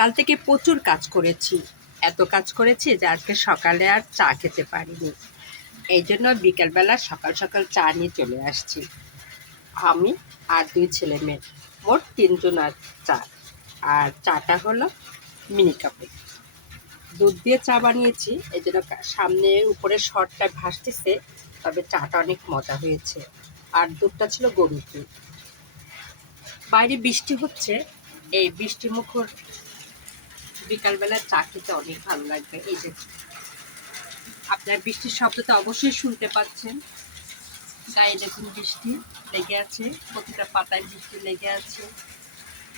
সকাল থেকে প্রচুর কাজ করেছি। এত কাজ করেছি যে আজকে সকালে আর চা খেতে পারিনি। এই জন্য বিকেলবেলা সকাল সকাল চা নিয়ে চলে আসছি। আমি আর 2 ছেলে মেয়ে, মোট 3 জন আর চা। আর চাটা হলো মিনি কাপে। দুধ দিয়ে চা বানিয়েছি, এই জন্য সামনে উপরে শরটা ভাসতেছে, তবে চাটা অনেক মজা হয়েছে। আর দুধটা ছিল গরুর দুধ। বাইরে বৃষ্টি হচ্ছে, এই বৃষ্টিমুখর বিকালবেলা চা খেতে অনেক ভালো লাগবে। এই যে আপনার বৃষ্টির শব্দটা অবশ্যই শুনতে পাচ্ছেন। গায়ে দেখুন বৃষ্টি লেগে আছে, প্রতিটা পাতায় বৃষ্টি লেগে আছে,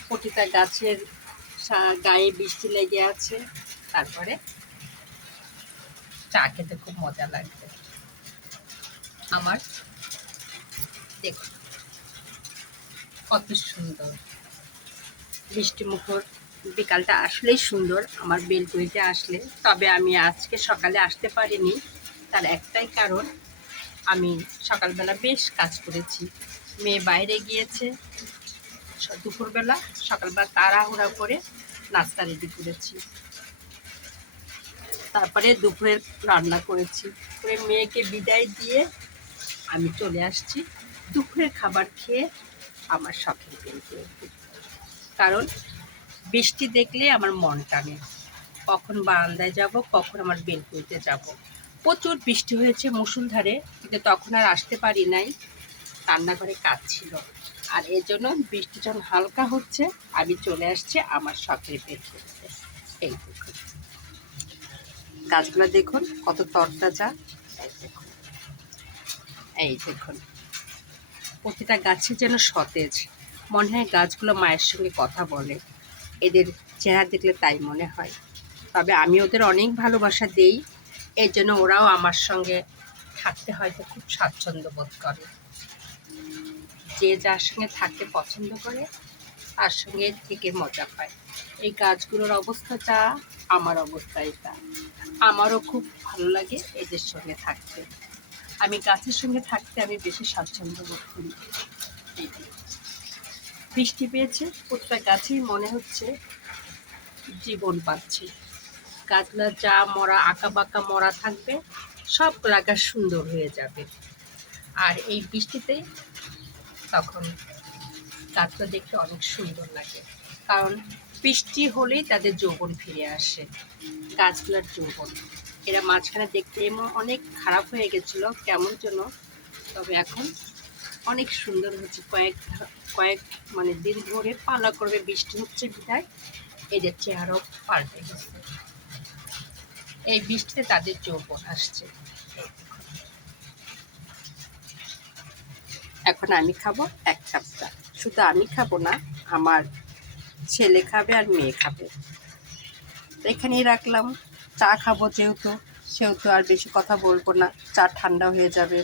প্রতিটা গাছের গায়ে বৃষ্টি লেগে আছে। তারপরে চা খেতে খুব মজা লাগবে আমার। দেখুন কত সুন্দর বৃষ্টিমুখর বিকালটা, আসলেই সুন্দর আমার বেলকুনিতে আসলে। তবে আমি আজকে সকালে আসতে পারিনি, তার একটাই কারণ, আমি সকালবেলা বেশ কাজ করেছি। মেয়ে বাইরে গিয়েছে দুপুরবেলা, সকালবেলা তাড়াহুড়া করে নাস্তা রেডি করেছি, তারপরে দুপুরের রান্না করেছি করে মেয়েকে বিদায় দিয়ে আমি চলে আসছি দুপুরের খাবার খেয়ে আমার শখের বেলকুনিতে। কারণ বৃষ্টি দেখলে আমার মন টানে, কখন বারান্দায় যাব, কখন আমার বেলকুনিতে যাব। প্রচুর বৃষ্টি হয়েছে মুষলধারে, কিন্তু তখন আর আসতে পারি নাই, রান্নাঘরে কাজ ছিল। আর এর জন্য বৃষ্টি যখন হালকা হচ্ছে আমি চলে আসছি আমার শখের বেলকুনিতে। এই দেখুন গাছগুলো, দেখুন কত তরতাজা। এই দেখুন প্রতিটা গাছে যেন সতেজ, মনে হয় গাছগুলো মায়ের সঙ্গে কথা বলে। এদের চেহারা দেখলে তাই মনে হয়। তবে আমি ওদের অনেক ভালোবাসা দেই, এই জন্য ওরাও আমার সঙ্গে থাকতে হয়তো খুব স্বাচ্ছন্দ্য বোধ করে। যে যার সঙ্গে থাকতে পছন্দ করে তার সঙ্গে থেকে মজা পায়। এই গাছগুলোর অবস্থা যা, আমার অবস্থাই তা। আমারও খুব ভালো লাগে এদের সঙ্গে থাকতে। আমি গাছের সঙ্গে থাকতে আমি বেশি স্বাচ্ছন্দ্য বোধ করি। বৃষ্টি পেয়েছে, প্রত্যেকটা গাছেই মনে হচ্ছে জীবন পাচ্ছে। গাছগুলো যা মরা আঁকা বাঁকা মরা থাকবে, সব গাছ সুন্দর হয়ে যাবে। আর এই বৃষ্টিতে তখন গাছটা দেখতে অনেক সুন্দর লাগে, কারণ বৃষ্টি হলেই তাদের যৌবন ফিরে আসে, গাছগুলোর যৌবন। এরা মাঝখানে দেখতে এমন অনেক খারাপ হয়ে গেছিলো কেমন যেন, তবে এখন অনেক সুন্দর হচ্ছে। কয়েক মানে দিন ধরে পালা করবে বৃষ্টি হচ্ছে বিধায় এদের চেহারাও পাল্টে গেছে। এই বৃষ্টিতে তাদের যৌবন আসছে। এখন আমি খাবো 1 কাপ চা। শুধু আমি খাবো না, আমার ছেলে খাবে আর মেয়ে খাবে। এখানেই রাখলাম, চা খাবো যেহেতু, সেহেতু আর বেশি কথা বলবো না, চা ঠান্ডা হয়ে যাবে।